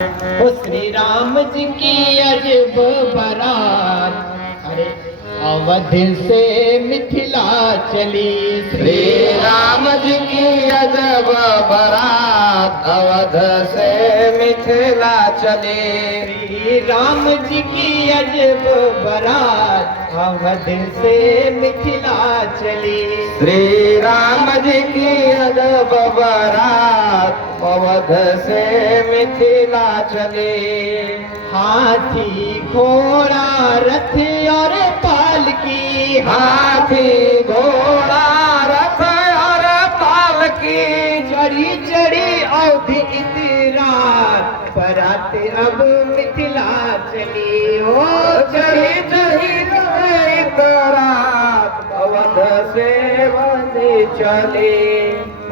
ओ श्री राम जी की अजब बारात, अरे अवध से मिथिला चली। श्री राम जी की अजब बारात अवध से मिथिला चली। श्री राम जी की अजब बारात अवध से मिथिला चली। श्री राम जी की अजब बारात अवध से मिथिला चली। हाथी घोड़ा रथ और पालकी, हाथी घोड़ा रथ और पालकी, चढ़ी चढ़ी अवधि इतरात, बरात अब मिथिला चली। ओ चढ़ी चढ़ी इतरात अवध से बंदी चली।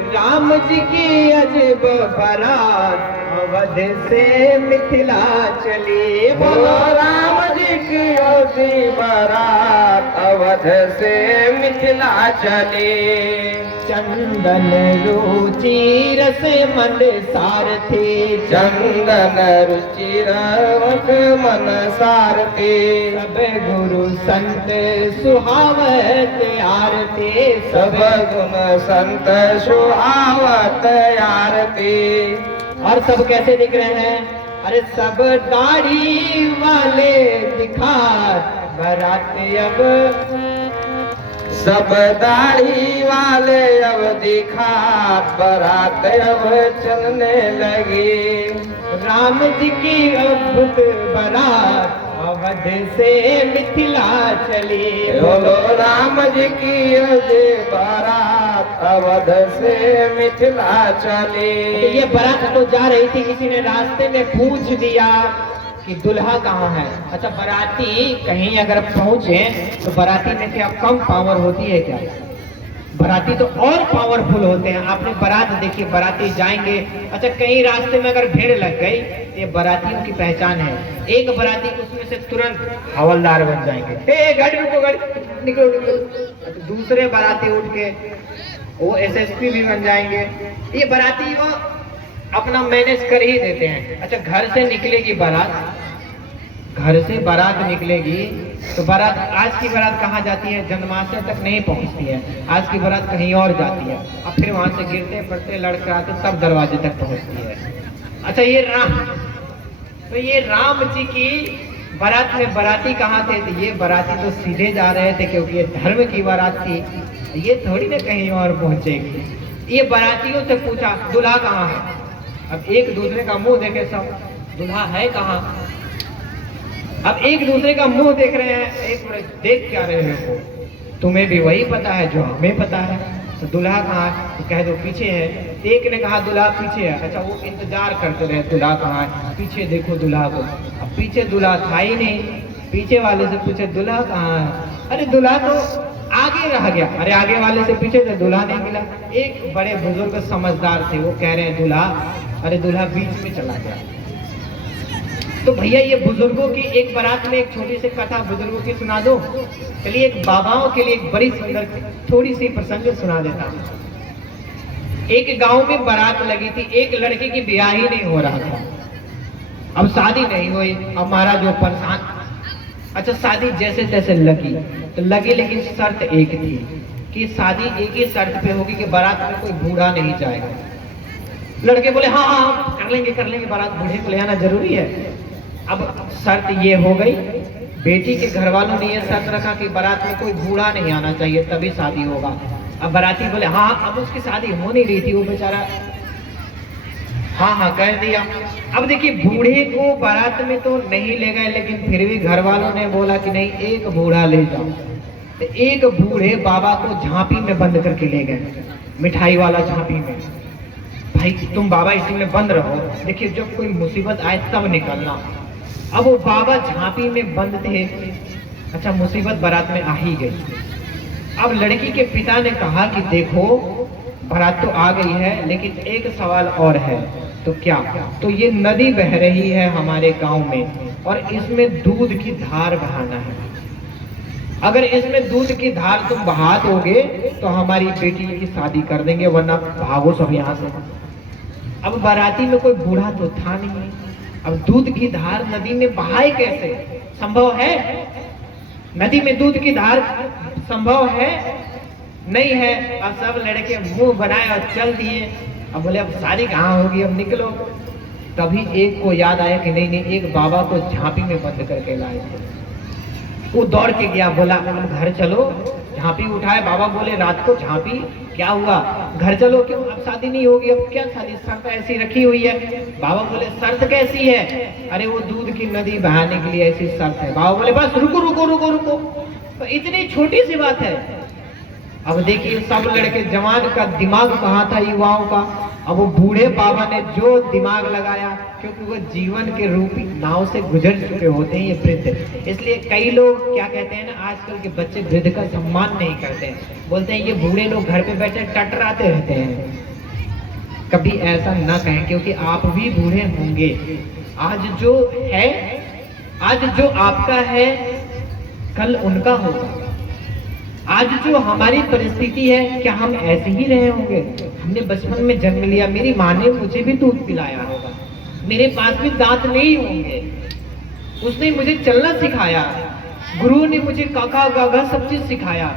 राम जी की अजब बारात अवध से मिथिला चली। बोलो राम जी की अजब बारात अवध से मिथिला चली। चंदन रुचि रस मन सारथी, चंदन रुचि रस मन सारथी, सब गुरु संत सुहावत आरती। सब गुण संत सुहावत आरती। और सब कैसे दिख रहे हैं? अरे सब दाढ़ी वाले दिखा बारात अब, सब दाढ़ी वाले अब दिखा बारात अब चलने लगी। राम जी की अद्भुत बारात अवध से मिथिला चली। बोलो राम जी की अजब बारात अवध से मिथिला चली। ये बारात तो जा रही थी, किसी ने रास्ते में पूछ दिया कि दुल्हा कहाँ है। अच्छा, बाराती कहीं अगर पहुंचे तो बाराती में क्या कम पावर होती है क्या? बाराती तो और पावरफुल होते हैं। आपने बारात देखी, बाराती जाएंगे, अच्छा कहीं रास्ते में अगर भीड़ लग गई, ये बारातियों की पहचान है। एक बाराती उसमें से तुरंत हवलदार बन जाएंगे, ए गाड़ी रुको, गाड़ी निकलो निकलो। अच्छा, दूसरे बाराती उठ के वो एसएसपी भी बन जाएंगे। ये बाराती वो अपना मैनेज कर ही देते हैं। अच्छा, घर से निकलेगी बारात, घर से बारात निकलेगी तो बारात, आज की बारात कहाँ जाती है? जन्माशय तक नहीं पहुँचती है, आज की बारात कहीं और जाती है। अब फिर वहां से गिरते पड़ते लड़खड़ाते तब दरवाजे तक पहुँचती है। अच्छा, ये राम जी की बारात में बाराती कहाँ थे? तो ये बाराती तो सीधे जा रहे थे, क्योंकि ये धर्म की बारात थी, ये थोड़ी ना कहीं और पहुंचेगी। ये बारातियों से पूछा दूल्हा कहाँ है? अब एक दूसरे का मुंह देखे सब, दूल्हा है कहाँ? अब एक दूसरे का मुंह देख रहे हैं। एक मिनट, देख क्या रहे हो? तुम्हें भी वही पता है जो हमें पता है। तो दूल्हा कहाँ है? तो कह दो पीछे है। एक ने कहा दूल्हा पीछे है। अच्छा, वो इंतजार करते रहे दूल्हा कहाँ है, पीछे देखो दूल्हा को। अब पीछे दूल्हा था ही नहीं। पीछे वाले से पूछे दूल्हा कहाँ है? अरे दूल्हा तो आगे रह गया। अरे आगे वाले से पीछे से दूल्हा नहीं मिला। एक बड़े बुजुर्ग समझदार थे, वो कह रहे हैं दूल्हा, अरे दूल्हा बीच में चला गया। तो भैया ये बुजुर्गों की एक बारात में एक छोटी सी कथा बुजुर्गों की सुना दो। चलिए, एक बाबाओं के लिए एक बड़ी सुंदर थोड़ी सी प्रसंग सुना देता हूँ। एक गांव में बारात लगी थी, एक लड़के की ब्याह ही नहीं हो रहा था। अब शादी नहीं हुई, अब महाराज जो परेशान। अच्छा, शादी जैसे तैसे लगी तो लगी, लेकिन शर्त एक थी कि शादी एक ही शर्त पे होगी कि बारात में कोई बूढ़ा नहीं जाएगा। लड़के बोले हाँ हाँ कर लेंगे, बारात बूढ़े को ले आना जरूरी है। अब शर्त ये हो गई, बेटी के घर वालों ने ये शर्त रखा कि बारात में कोई बूढ़ा नहीं आना चाहिए, तभी शादी होगा। अब बाराती बोले हाँ, अब उसकी शादी हो नहीं रही थी, वो बेचारा हाँ कर दिया। अब देखिए, बूढ़े को बारात में तो नहीं ले गए, लेकिन फिर भी घर वालों ने बोला कि नहीं, एक बूढ़ा ले जाओ। तो एक बूढ़े बाबा को झांपी में बंद करके ले गए, मिठाई वाला झांपी में। भाई तुम बाबा इसी में बंद रहो, देखिए जब कोई मुसीबत आए तब निकलना। अब वो बाबा झांपी में बंद थे। अच्छा, मुसीबत बारात में आ ही गई। अब लड़की के पिता ने कहा कि देखो बारात तो आ गई है, लेकिन एक सवाल और है। तो क्या? तो ये नदी बह रही है हमारे गांव में और इसमें दूध की धार बहाना है। अगर इसमें दूध की धार तुम बहा दोगे तो हमारी बेटी की शादी कर देंगे, वरना भागो सब यहाँ से। अब बाराती में कोई बूढ़ा तो था नहीं। अब दूध की धार नदी में बहाए कैसे? संभव है? नदी में दूध की धार संभव है? नहीं है। अब सब लड़के मुंह बनाए और चल दिए। अब बोले अब सारी कहाँ होगी, अब निकलो। तभी एक को याद आया कि नहीं, एक बाबा को झांपी में बंद करके लाए। वो दौड़ के गया, बोला अब घर चलो। झांपी उठाए, बाबा बोले रात को झांपी, क्या हुआ? घर चलो। क्यों? अब शादी नहीं होगी। अब क्या शादी? शर्त ऐसी रखी हुई है। बाबा बोले शर्त कैसी है? अरे वो दूध की नदी बहाने के लिए ऐसी शर्त है। बाबा बोले बस रुको रुको रुको रुको, तो इतनी छोटी सी बात है। अब देखिए सब लड़के, जवान का दिमाग कहाँ था युवाओं का। अब वो बूढ़े बाबा ने जो दिमाग लगाया, क्योंकि वो जीवन के रूपी नाव से गुजर चुके होते हैं ये वृद्ध। इसलिए कई लोग क्या कहते हैं ना, आजकल के बच्चे वृद्ध का सम्मान नहीं करते, बोलते हैं ये बूढ़े लोग घर पे बैठे टटराते रहते हैं। कभी ऐसा ना कहें, क्योंकि आप भी बूढ़े होंगे। आज जो है, आज जो आपका है कल उनका होगा। आज जो हमारी परिस्थिति है, क्या हम ऐसे ही रहे होंगे? हमने बचपन में जन्म लिया, मेरी माँ ने मुझे भी दूध पिलाया होगा, मेरे पास भी दांत नहीं होंगे, उसने मुझे चलना सिखाया, गुरु ने मुझे काका गागा सब चीज सिखाया,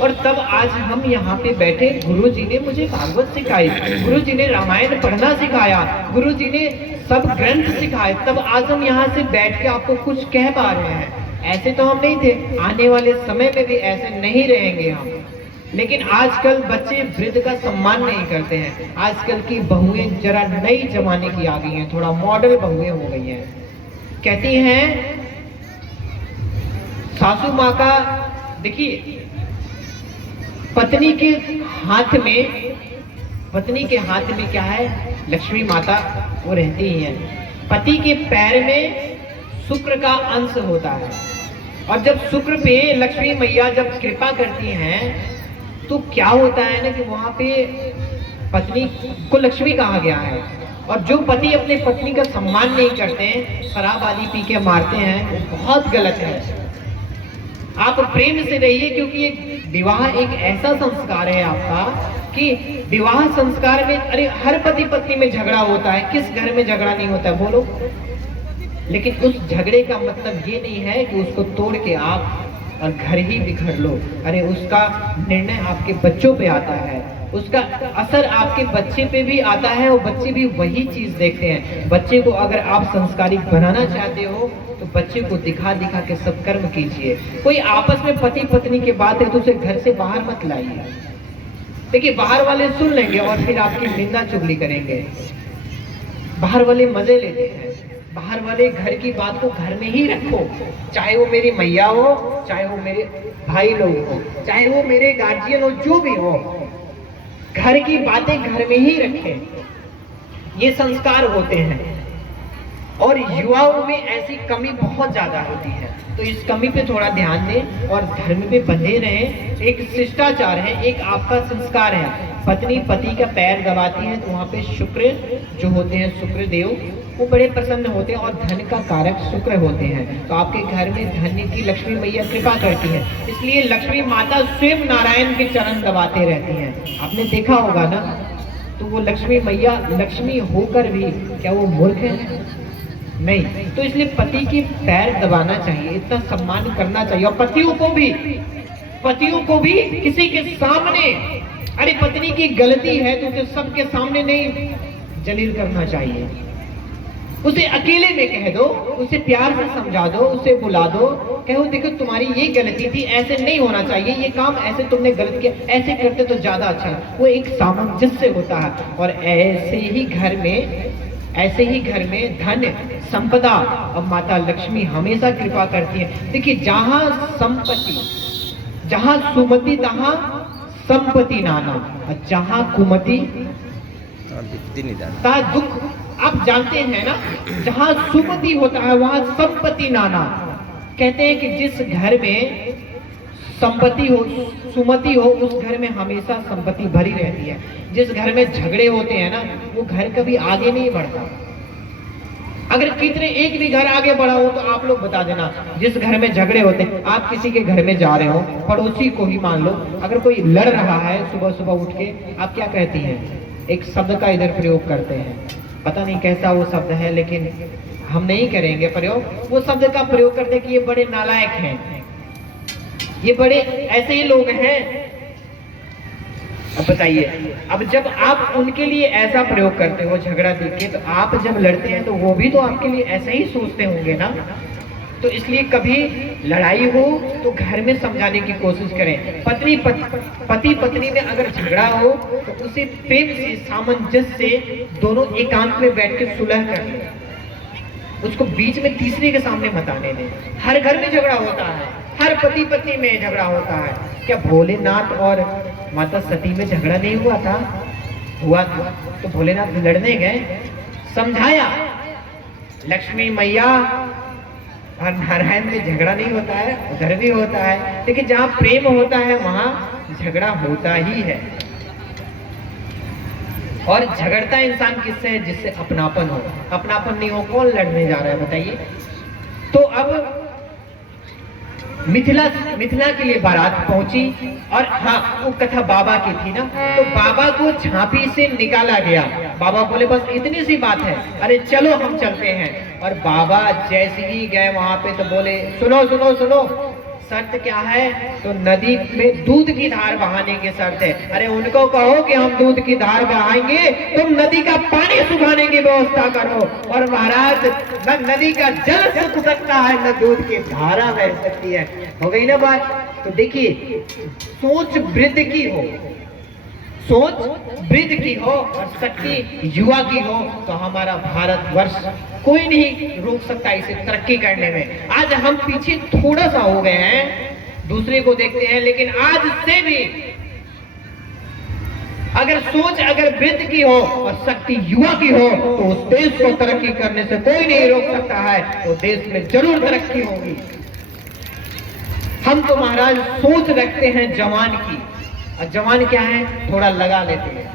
और तब आज हम यहाँ पे बैठे। गुरु जी ने मुझे भागवत सिखाई, गुरु जी ने रामायण पढ़ना सिखाया, गुरु जी ने सब ग्रंथ सिखाए, तब आज हम यहाँ से बैठ के आपको कुछ कह पा रहे हैं। ऐसे तो हम नहीं थे, आने वाले समय में भी ऐसे नहीं रहेंगे हम। लेकिन आजकल बच्चे वृद्ध का सम्मान नहीं करते हैं। आजकल की बहुएं जरा नई जमाने की आ गई हैं, थोड़ा मॉडल बहुएं हो गई हैं। कहती हैं सासू माँ का, देखिए पत्नी के हाथ में क्या है? लक्ष्मी माता वो रहती ही है। पति के पैर में शुक्र का अंश होता है, और जब शुक्र पे लक्ष्मी मैया जब कृपा करती हैं तो क्या होता है ना कि वहां पे पत्नी को लक्ष्मी कहा गया है। और जो पति अपने पत्नी का सम्मान नहीं करते हैं, शराब आदि पी के मारते हैं, वो बहुत गलत है। आप प्रेम से रहिए, क्योंकि ये विवाह एक ऐसा संस्कार है आपका कि विवाह संस्कार में, अरे हर पति पत्नी में झगड़ा होता है, किस घर में झगड़ा नहीं होता है बोलो? लेकिन उस झगड़े का मतलब ये नहीं है कि उसको तोड़ के आप और घर ही बिखर लो। अरे उसका निर्णय आपके बच्चों पे आता है, उसका असर आपके बच्चे पे भी आता है, और बच्चे भी वही चीज देखते हैं। बच्चे को अगर आप संस्कारिक बनाना चाहते हो तो बच्चे को दिखा दिखा के सत्कर्म कीजिए। कोई आपस में पति पत्नी की बात है तो उसे घर से बाहर मत लाइए। देखिए बाहर वाले सुन लेंगे और फिर आपकी निंदा चुगली करेंगे। बाहर वाले मजे लेते हैं, बाहर वाले घर की बात को घर में ही रखो, चाहे वो मेरी मैया हो, चाहे वो मेरे भाई लोग हो, चाहे वो मेरे गार्जियन हो, जो भी हो, घर की बातें घर में ही रखें। ये संस्कार होते हैं। और युवाओं में ऐसी कमी बहुत ज्यादा होती है, तो इस कमी पे थोड़ा ध्यान दें और धर्म पे बंधे रहें। एक शिष्टाचार है, एक आपका संस्कार है। पत्नी पति का पैर दबाती है तो वहाँ पे शुक्र जो होते हैं, शुक्र देव, वो बड़े प्रसन्न होते हैं, और धन का कारक शुक्र होते हैं। तो आपके घर में धन्य की लक्ष्मी मैया कृपा करती है, इसलिए लक्ष्मी माता स्वयं नारायण के चरण दबाते रहती हैं। आपने देखा होगा ना, तो वो लक्ष्मी मैया लक्ष्मी होकर भी क्या वो मूर्ख है? नहीं। तो इसलिए पति के पैर दबाना चाहिए, इतना सम्मान करना चाहिए। और पतियों को भी किसी के सामने, अरे पत्नी की गलती है तो उसे सबके सामने नहीं जलील करना चाहिए। उसे अकेले में कह दो, उसे प्यार से समझा दो, उसे बुला दो, कहो देखो तुम्हारी ये गलती थी, ऐसे नहीं होना चाहिए, ये काम ऐसे तुमने गलत किया, ऐसे करते तो ज्यादा अच्छा है। वो एक सामंजस्य होता है। और ऐसे ही घर में धन संपदा और माता लक्ष्मी हमेशा कृपा करती है। देखिए जहां सुमति तहां संपत्ति नाना, और जहां कुमति ता दुख। आप जानते हैं ना, जहां सुमति होता है वहां संपत्ति नाना। कहते हैं कि जिस घर में संपत्ति हो, सुमति हो, उस घर में हमेशा संपत्ति भरी रहती है। जिस घर में झगड़े होते हैं ना, वो घर कभी आगे नहीं बढ़ता। अगर कितने एक भी घर आगे बढ़ा हो तो आप लोग बता देना। जिस घर में झगड़े होते हैं, आप किसी के घर में जा रहे हो, पड़ोसी को ही मान लो, अगर कोई लड़ रहा है सुबह सुबह उठ के, आप क्या कहती हैं? एक शब्द का इधर प्रयोग करते हैं, पता नहीं कैसा वो शब्द है, लेकिन हम नहीं करेंगे प्रयोग, वो शब्द का प्रयोग करते कि ये बड़े नालायक हैं, ये बड़े ऐसे ही लोग हैं। अब बताइए, अब जब आप उनके लिए ऐसा प्रयोग करते हो झगड़ा देख के, तो आप जब लड़ते हैं तो वो भी तो आपके लिए ऐसा ही सोचते होंगे ना। तो इसलिए कभी लड़ाई हो तो घर में समझाने की कोशिश करें। पति पत्नी में अगर झगड़ा हो तो उसे प्रेम से, सामंजस्य से दोनों एकांत में बैठ के सुलह कर लें, उसको बीच में तीसरे के सामने मत आने दें। हर घर में झगड़ा होता है, हर पति पत्नी में झगड़ा होता है। क्या भोलेनाथ और माता सती में झगड़ा नहीं हुआ था? हुआ था। तो भोलेनाथ लड़ने गए, समझाया। लक्ष्मी मैया और नारायण में झगड़ा नहीं होता है, उधर भी होता है, लेकिन जहाँ प्रेम होता है वहां झगड़ा होता ही है। और झगड़ता इंसान किससे है? जिससे अपनापन हो। अपनापन नहीं हो, कौन लड़ने जा रहा है बताइए। तो अब मिथिला के लिए बारात पहुंची, और हाँ, वो कथा बाबा की थी ना, तो बाबा को झांपी से निकाला गया। बाबा बोले बस इतनी सी बात है, अरे चलो हम चलते हैं। और बाबा जैसे ही गए वहां पे तो बोले सुनो सुनो सुनो, शर्त क्या है? तो नदी में दूध की धार बहाने की शर्त है। अरे उनको कहो कि हम दूध की धार बहाएंगे, तुम नदी का पानी सुखाने की व्यवस्था करो। और महाराज, न नदी का जल सूख सकता है, न दूध की धारा बह सकती है। हो गई ना बात। तो देखिए, सोच वृद्ध की हो, सोच वृद्ध की हो और शक्ति युवा की हो, तो हमारा भारतवर्ष कोई नहीं रोक सकता इसे तरक्की करने में। आज हम पीछे थोड़ा सा हो गए हैं, दूसरे को देखते हैं, लेकिन आज से भी अगर सोच अगर वृद्ध की हो और शक्ति युवा की हो, तो उस देश को तरक्की करने से कोई नहीं रोक सकता है। वो देश में जरूर तरक्की होगी। हम तो महाराज सोच रखते हैं जवान की, और जवान क्या है? थोड़ा लगा लेते हैं,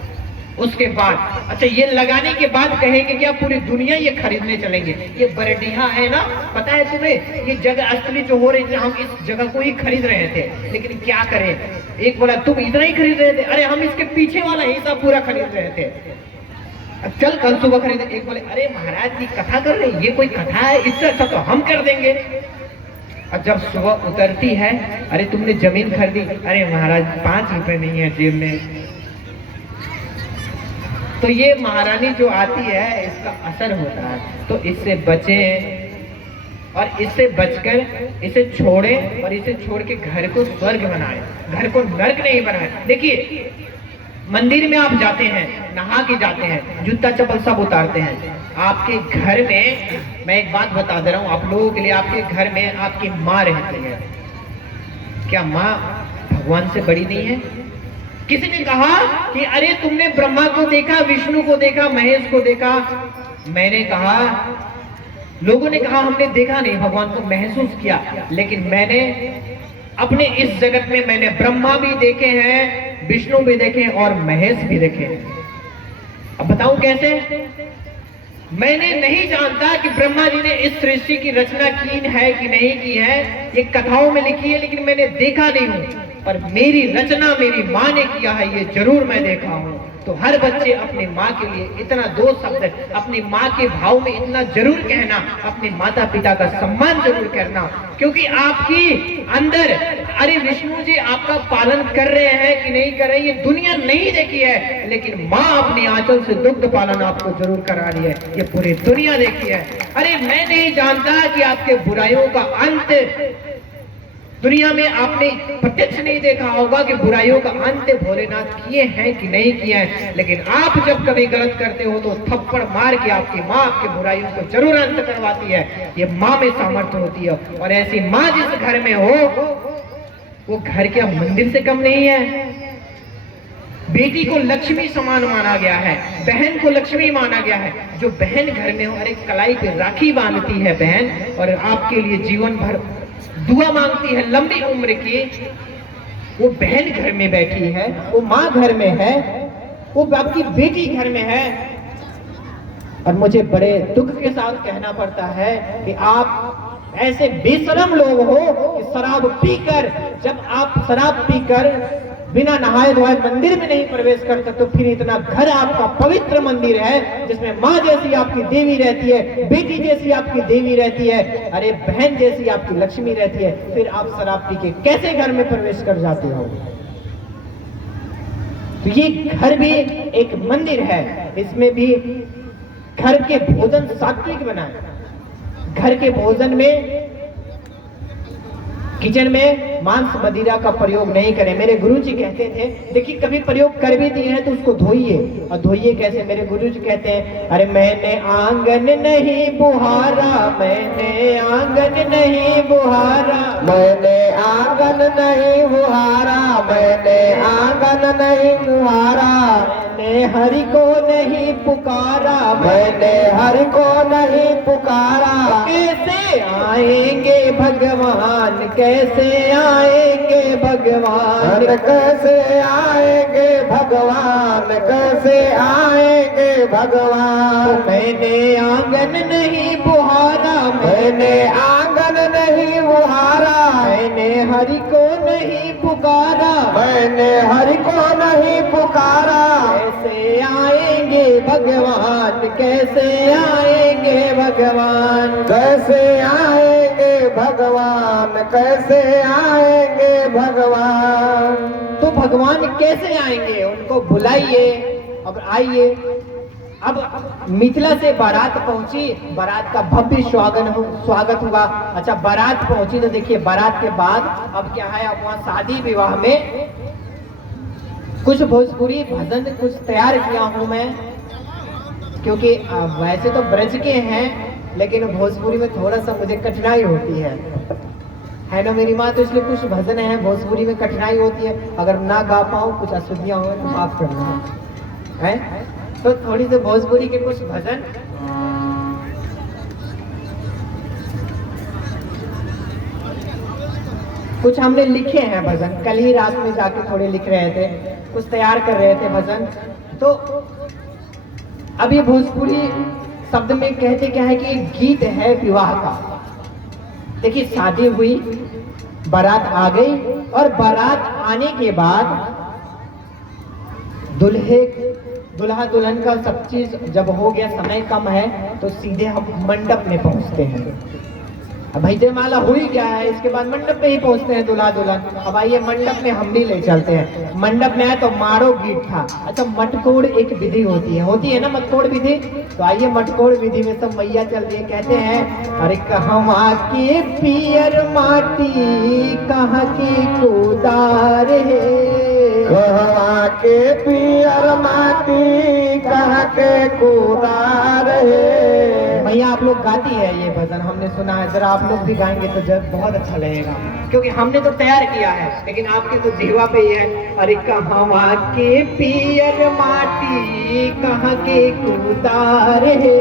उसके बाद अच्छा ये लगाने के बाद कहेंगे क्या पूरी दुनिया ये खरीदने चलेंगे। ये बरडीहा है ना, पता है तुम्हें, ये जगह असली जो हो रही थी, हम इस जगह को ही खरीद रहे थे, लेकिन क्या करें। एक बोला तुम इतना ही खरीद रहे थे, अरे हम इसके पीछे वाला हिस्सा पूरा खरीद रहे थे, अब चल कल सुबह खरीदे। एक बोले अरे महाराज जी कथा कर रहे, ये कोई कथा है, इससे अच्छा तो हम कर देंगे। और जब सुबह उतरती है, अरे तुमने जमीन खरीदी, अरे महाराज 5 रुपए नहीं है जेब में। तो ये महारानी जो आती है इसका असर होता है। तो इससे बचें, और इससे बचकर इसे छोड़ें, और इसे छोड़ के घर को स्वर्ग बनाएं, घर को नर्क नहीं बनाएं। देखिए, मंदिर में आप जाते हैं, नहा के जाते हैं, जूता चप्पल सब उतारते हैं। आपके घर में, मैं एक बात बता दे रहा हूँ आप लोगों के लिए, आपके घर में आपकी माँ रहती है। क्या माँ भगवान से बड़ी नहीं है? किसी ने कहा कि अरे तुमने ब्रह्मा को देखा, विष्णु को देखा, महेश को देखा। मैंने कहा, लोगों ने कहा हमने देखा नहीं, भगवान को महसूस किया, लेकिन मैंने अपने इस जगत में मैंने ब्रह्मा भी देखे हैं, विष्णु भी देखे और महेश भी देखे। अब बताऊं कैसे? मैंने नहीं जानता कि ब्रह्मा जी ने इस सृष्टि की रचना की है कि नहीं की है, ये कथाओं में लिखी है, लेकिन मैंने देखा नहीं हूं। पर मेरी रचना मेरी माँ ने किया है, ये जरूर मैं देखा हूं। तो हर बच्चे अपनी माँ के लिए इतना 2 शब्द, अपनी माँ के भाव में इतना जरूर कहना, अपने माता पिता का सम्मान जरूर करना, क्योंकि आपकी अंदर, अरे विष्णु जी आपका पालन कर रहे हैं कि नहीं कर रहे, ये दुनिया नहीं देखी है, लेकिन माँ अपनी आंचल से दुग्ध पालन आपको जरूर करा रही है, ये पूरी दुनिया देखी है। अरे मैं नहीं जानता कि आपके बुराइयों का अंत दुनिया में आपने प्रत्यक्ष नहीं देखा होगा कि बुराइयों का अंत भोलेनाथ किए हैं कि नहीं किए हैं, लेकिन आप जब कभी गलत करते हो तो थप्पड़ मार के आपकी माँ आपके बुराइयों को जरूर अंत करवाती है। ये माँ में सामर्थ्य होती है, और ऐसी माँ जिस घर में हो वो घर क्या मंदिर से कम नहीं है। बेटी को लक्ष्मी समान माना गया है, बहन को लक्ष्मी माना गया है। जो बहन घर में हो, अरे कलाई पे राखी बांधती है बहन, और आपके लिए जीवन भर दुआ मांगती है लंबी उम्र की, वो बहन घर में बैठी है, वो माँ घर में है, वो आपकी बेटी घर में है। और मुझे बड़े दुख के साथ कहना पड़ता है कि आप ऐसे बेशरम लोग हो कि शराब पीकर, जब आप शराब पीकर बिना नहाए धोए मंदिर में नहीं प्रवेश करते, तो फिर इतना घर आपका पवित्र मंदिर है जिसमें माँ जैसी आपकी देवी रहती है, बेटी जैसी आपकी देवी रहती है, अरे बहन जैसी आपकी लक्ष्मी रहती है, फिर आप शराब पी के कैसे घर में प्रवेश कर जाते हो? तो ये घर भी एक मंदिर है, इसमें भी घर के भोजन सात्विक बनाए। घर के भोजन में किचन में मांस मदिरा का प्रयोग नहीं करें। मेरे गुरुजी कहते थे, देखिए कभी प्रयोग कर भी दिए हैं तो उसको धोइए। और धोइए कैसे? मेरे गुरुजी कहते हैं, अरे मैंने आंगन नहीं बुहारा, मैंने आंगन नहीं बुहारा, मैंने आंगन नहीं बुहारा, मैंने आंगन नहीं बुहारा, मैंने हरि को नहीं पुकारा, मैंने हरि को नहीं पुकारा। कैसे आएंगे भगवान, कैसे आएंगे भगवान, कैसे आएंगे भगवान, कैसे आएंगे भगवान। मैंने आंगन नहीं बुहारा, मैंने आंगन नहीं बुहारा, मैंने हरि को नहीं पुकारा, मैंने हरि को नहीं पुकारा। कैसे आएंगे भगवान, कैसे आएंगे भगवान, कैसे आएंगे भगवान, कैसे आएंगे भगवान। तो भगवान कैसे आएंगे? उनको बुलाइए, अब आइए। अब मिथिला से बारात पहुंची, बारात का भव्य स्वागत हुआ। अच्छा, बारात पहुंची तो देखिए बारात के बाद अब क्या है, अब वहाँ शादी विवाह में कुछ भोजपुरी भजन कुछ तैयार किया हूं मैं, क्योंकि वैसे तो ब्रज के हैं लेकिन भोजपुरी में थोड़ा सा मुझे कठिनाई होती है ना मेरी माँ, तो इसलिए कुछ भजन है भोजपुरी में कठिनाई होती है। अगर ना गा पाऊँ, कुछ अशुद्धियाँ हो तो माफ करना है। तो थोड़ी सी भोजपुरी के कुछ भजन कुछ हमने लिखे हैं भजन, कल ही रात में जाके थोड़े लिख रहे थे, कुछ तैयार कर रहे थे भजन। तो अब ये भोजपुरी शब्द में कहते क्या है कि एक गीत है विवाह का। देखिए शादी हुई, बारात आ गई, और बारात आने के बाद दुल्हा दुल्हन का सब चीज जब हो गया, समय कम है, तो सीधे हम मंडप में पहुंचते हैं। अब भाई जयमाला हो ही गया है, इसके बाद मंडप में ही पहुंचते हैं दुल्हा दुल्हन। अब आइए मंडप में हम भी ले चलते हैं। मंडप में आए तो मारो गीत था। अच्छा, मटकोड़ एक विधि होती है ना मटकोड़ विधि। तो आइए मटकोड़ विधि में सब मैया चल रही है, कहते हैं, अरे कहवा के पियर माटी, कहाँ की कुदार है, कहवा के पियर माटी, कहाँ के कुदार है। मैया आप लोग गाती है ये भजन, हमने सुना है, जरा आप लोग भी गाएंगे तो जब बहुत अच्छा लगेगा, क्योंकि हमने तो तैयार किया है लेकिन आपके तो जिह्वा पे ही है। अरे कहवा के पियर माटी, कहाँ के कुदार है,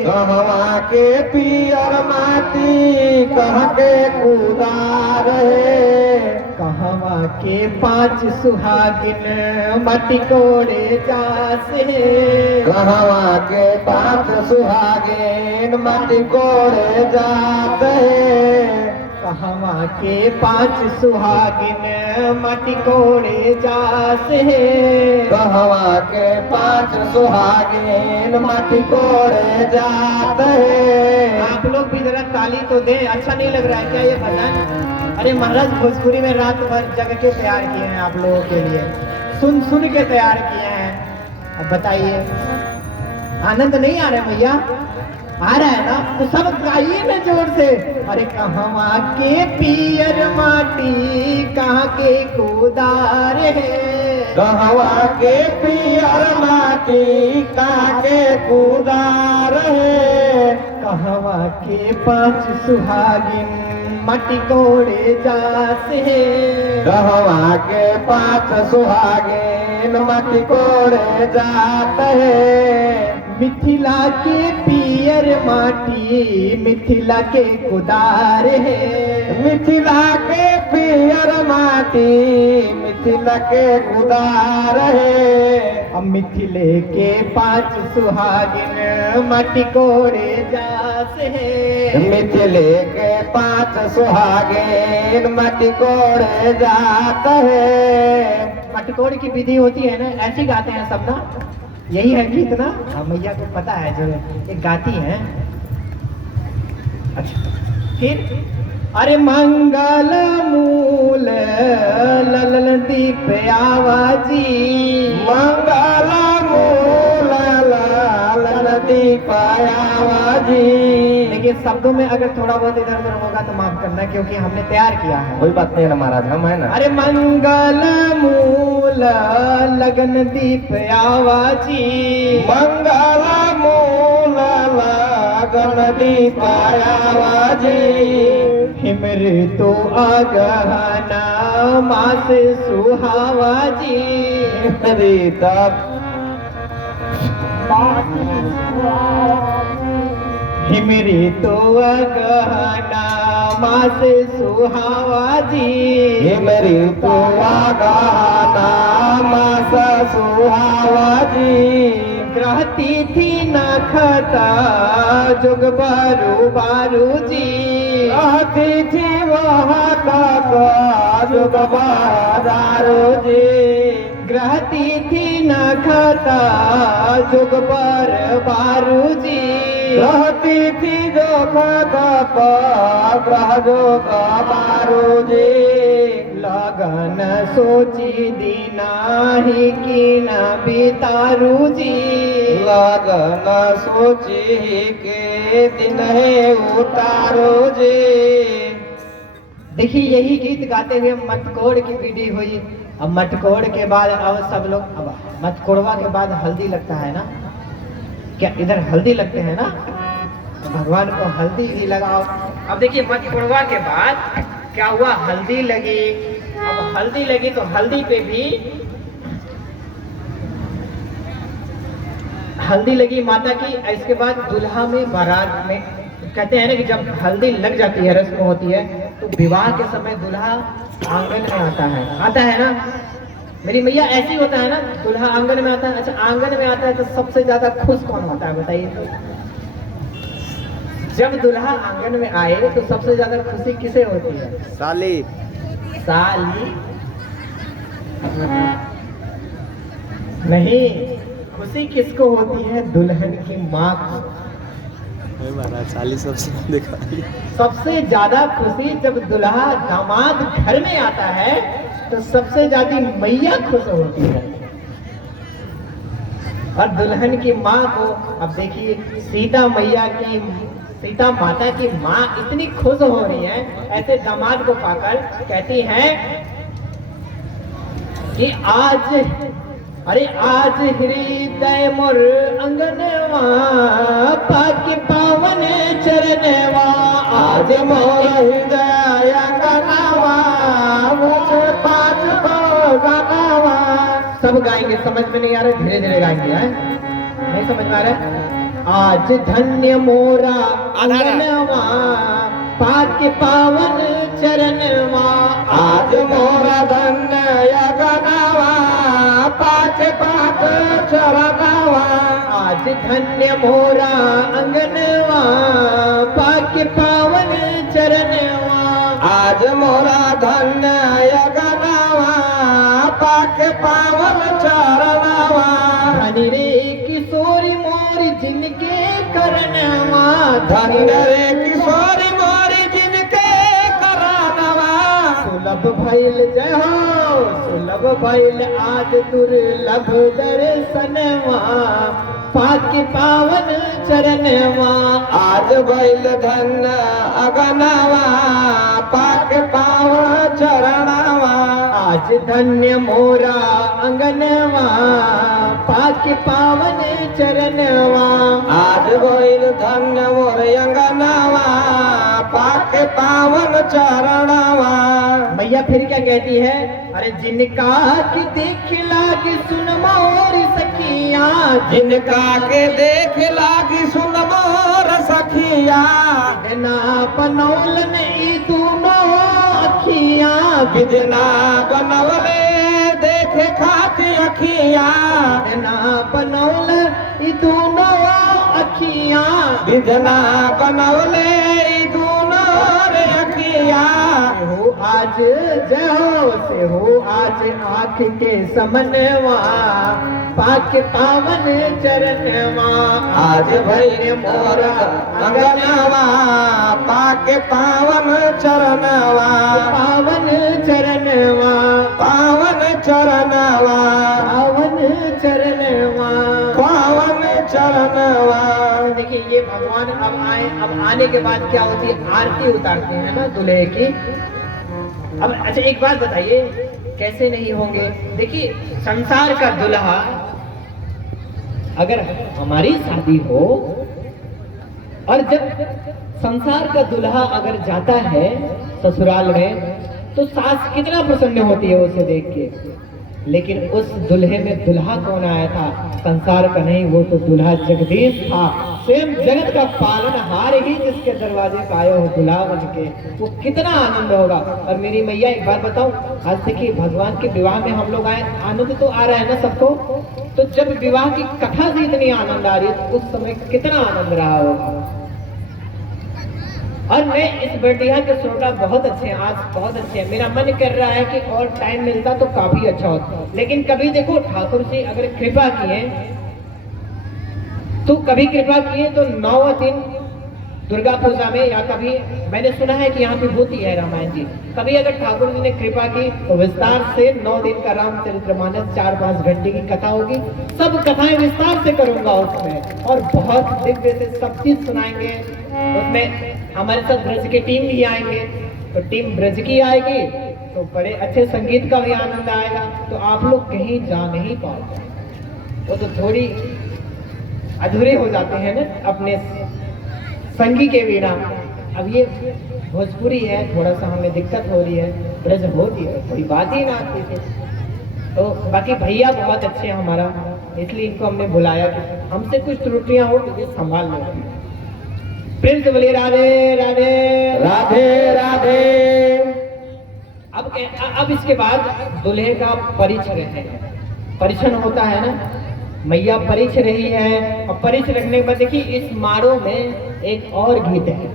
कहवा के पियर माटी, कहाँ के कुदार है। कहवा के 5 सुहागिन, मटी कोड़े जास है, कहवा के 5 सुहागिन, मटी कोड़े जात है। कहवा के 5 सुहागिन, मटी कोड़े जास है, कहवा के 5 सुहागिन, मटी कोड़े जात है। आप लोग भी जरा ताली तो दें, अच्छा नहीं लग रहा है क्या ये भजन? अरे महाराज भोजपुरी में रात भर जग के तैयार किए हैं आप लोगों के लिए, सुन सुन के तैयार किए हैं। अब बताइए आनंद नहीं आ रहा है भैया? आ रहा है ना? तो सब गाइए ना जोर से। अरे कहवा के पियर माटी, कहाँ के कुदार है, कहवा के पियर माटी, कहाँ के कुदार है। कहवा के 5 सुहागिन, मटी कोड़े जास है, कहवा के 5 सुहागिन, मटी कोड़े जात है। मिथिला के पियर माटी, मिथिला के कुदार है, मिथिला के पियर माटी, मिथिला के कुदार है। अब मिथिले के 5 सुहागिन, मटी कोड़े जास है, मिथिले के 5 सुहागिन, मटी कोड़े जात है। मटकोड़ की विधि होती है ना, ऐसी गाते हैं सब ना, यही है गीत ना। हाँ, मैया को पता है जो एक गाती है। अच्छा फिर अरे मंगल मूल ललन दीप आवाजी, मंगल मूल ललन दीप आवाजी। देखिए शब्दों में अगर थोड़ा बहुत इधर उधर होगा तो माफ करना, क्योंकि हमने तैयार किया है। कोई बात नहीं है ना महाराज, हम है ना। अरे मंगल मूल लगन दीप आवाजी, मंगल मूल लगन दीप आवाजी। हिमर तो आगहना मास सुहावाजी, रीता हिमरी तो अगहना मास सुहावाजी, हिमरी तो गाना मास सुहावाजी। ग्रहती थी नखता जुग बारू बारू जी, अतिथि वह जुग बारू जी। ग्रहती थी नखता जुग पर बारू जी, रहती थी जो ग्रह जो बारू जी। लगन सोची दीना ही की न बितारू जी, लगन सोची के दिन है उतारो जी। देखिए यही गीत गाते हुए मटकोड़ की विधि हुई। अब मटकोड़ के बाद अब सब लोग, अब मटकोड़वा के बाद हल्दी लगता है ना, क्या इधर हल्दी लगते हैं ना, तो भगवान को हल्दी भी लगाओ। अब देखिए मटकोड़वा के बाद क्या हुआ, हल्दी लगी। अब हल्दी लगी तो हल्दी पे भी हल्दी लगी माता की। इसके बाद दुल्हा में बारात में कहते हैं ना कि जब हल्दी लग जाती है, रस्म होती है, तो विवाह के समय दुल्हा आंगन में आता है ना मेरी मैया, ऐसी होता है ना, दुल्हा आंगन में आता है। अच्छा आंगन में आता है तो सबसे ज्यादा खुश कौन होता है बताइए? जब दुल्हा आंगन में आए तो सबसे ज्यादा खुशी किसे होती है? साली। साली नहीं, खुशी किसको होती है? दुल्हन की माँ को। साली सबसे देखा। सबसे ज्यादा खुशी जब दुल्हा दामाद घर में आता है तो सबसे ज्यादा मैया खुश होती है। और दुल्हन की माँ को, अब देखिए सीता मैया की, सीता माता की माँ इतनी खुश हो रही है ऐसे दामाद को पाकर, कहती हैं कि आज, अरे आज हृदय मोर अंगनवा पाक पावन चरणवा, आज मोर हृदय अंगनवा मुझे पाँच गनवा। सब गाएंगे, समझ में नहीं आ रहा, धीरे धीरे गाएंगे है? नहीं समझ में आ रहा? आज धन्य मोरा अंगनवा पाक पावन चरणवा, आज मोरा धन्य अंगनवा पाँच चरणवा। आज धन्य मोरा अंगनवा पाक पावन चरणवा, आज मोरा धन्य अंगनवा पाक पावन चरणवा। धनी रे किशोरी मोरी जिनके करनवा, धन्य रे किशोरी मोरी जिनके करनवा। सुलभ भइल जय हो, सुलभ भइल आज दुर्लभ दर्शनवा पाक पावन चरणवा। आज भइल धन्य अगनवा पाक पावन चरणवा। आज धन्य मोरा अंगनवा पाक पावन चरणवा। आज भइल धन्य मोर अंगनवा पाक पावन चरणवा। मैया फिर क्या कहती है? अरे जिनका की देख लागी सुन मोरी सखिया, जिनका के देख लागी सुन मोर सखिया। बिना बनौलन ई दोनों अखिया, बिजना बनवले देखे खाती अखिया। बिना बनौल ई दोनों अखिया, बिजना बनवले दोनों रे अखिया। से हो आज जय हो, से हो आज आँख के समनवा, पाक पावन चरणवा, आज भई मोर अंगनवा, पाके पावन चरणवा, पावन चरणवा, पावन चरणवा, पावन चरणवा। पावन चरणवा। देखिए ये भगवान अब आए, अब आने के बाद क्या होती है, आरती उतारते हैं ना दूल्हे की। अब अच्छा एक बात बताइए, कैसे नहीं होंगे? देखिए संसार का दुल्हा, अगर हमारी शादी हो और जब संसार का दुल्हा अगर जाता है ससुराल में, तो सास कितना प्रसन्न होती है उसे देख के। लेकिन उस दुल्हे में दुल्हा कौन आया था? संसार का नहीं, वो तो दुल्हा जगदीश था, स्वयं जगत का पालनहार ही जिसके दरवाजे पे आए हो दुल्हा बन के, वो कितना आनंद होगा। और मेरी मैया एक बात बताऊं, आज देखिए भगवान के विवाह में हम लोग आए, आनंद तो आ रहा है ना सबको, तो जब विवाह की कथा से इतनी आनंद आ रही है तो उस समय कितना आनंद रहा होगा। और मैं इस बर्डिया के श्रोता बहुत अच्छे हैं, आज बहुत अच्छे हैं। मेरा मन कर रहा है कि और टाइम मिलता तो काफी अच्छा होता, लेकिन कभी देखो ठाकुर जी अगर कृपा किए तो कभी कृपा किए तो 9 दिन दुर्गा पूजा में, या कभी मैंने सुना है कि यहाँ पे होती है रामायण जी, कभी अगर ठाकुर जी ने कृपा की तो विस्तार से 9 दिन का रामचरितमानस 4-5 घंटे की कथा होगी, सब कथाएं विस्तार से करूंगा उसमें, और बहुत दिव्य से सब चीज सुनाएंगे। उसमें हमारे साथ ब्रज की टीम भी आएंगे, तो टीम ब्रज की आएगी तो बड़े अच्छे संगीत का भी आनंद आएगा, तो आप लोग कहीं जा नहीं पाओगे, वो तो थोड़ी अधूरे हो जाते हैं ना अपने संगी के बिना। अब ये भोजपुरी है, थोड़ा सा हमें दिक्कत हो रही है, ब्रज होती है कोई बात ही ना आती थी। तो बाकी भैया बहुत अच्छे हैं हमारा, इसलिए इनको हमने बुलाया कि हमसे कुछ त्रुटियां हो तो ये संभाल लो। प्रिंस बोले राधे राधे राधे राधे। अब इसके बाद दूल्हे का परिचय है, परिछन होता है ना, मैया परिछ रही है, और परिछ रखने के बाद देखिए इस माड़ो में एक और गीत है।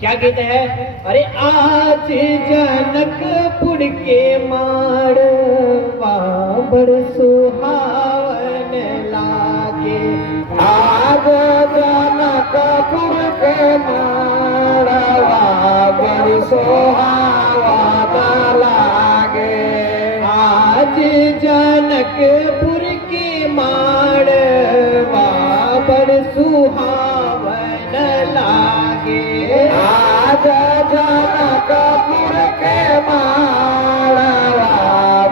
क्या गीत है? अरे आज जनकपुर के माड़वा बड़ सुहावन लागे, आज जनकपुर के माड़वा बड़ सुहावन लागे, आज जनकपुर के माड़वा बड़ सुहावन लागे, आज जनकपुर के माड़वा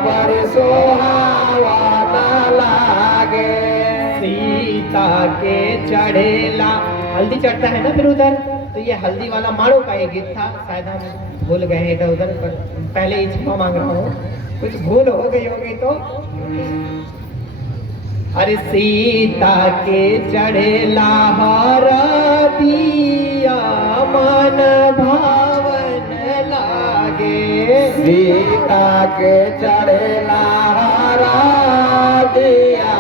बड़ सुहावन लागे। सीता के चढ़ेला, हल्दी चढ़ता है ना फिर उधर, तो ये हल्दी वाला माड़ो का ये गीत था, शायद हम भूल गए हैं इधर उधर, पर पहले ही क्षमा मांग रहा हूँ, कुछ भूल हो गई होगी तो। अरे सीता के चढ़ेला हरा दिया मन भावन लागे, सीता के चढ़ेला हरा दिया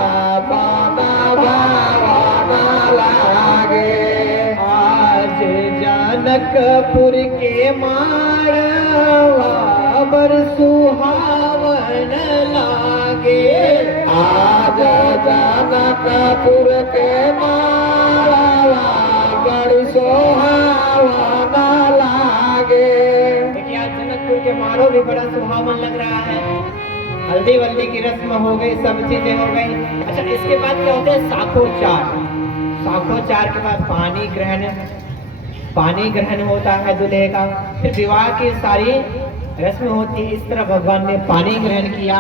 मन भावन लागे, आज जनकपुर के माड़वा बड़ सुहावन लागे, आज जनकपुर के माड़वा बड़ सुहावन लागे। देखिए आज जनकपुर के माड़ो भी बड़ा सुहावन लग रहा है, हल्दी वल्दी की रस्म हो गई, सब चीजें हो गई। अच्छा इसके बाद क्या होता है? साखोचार। साखोचार के बाद पानी ग्रहण, पानी ग्रहण होता है दूल्हे का, फिर विवाह की सारी रस्म होती है। इस तरह भगवान ने पानी ग्रहण किया,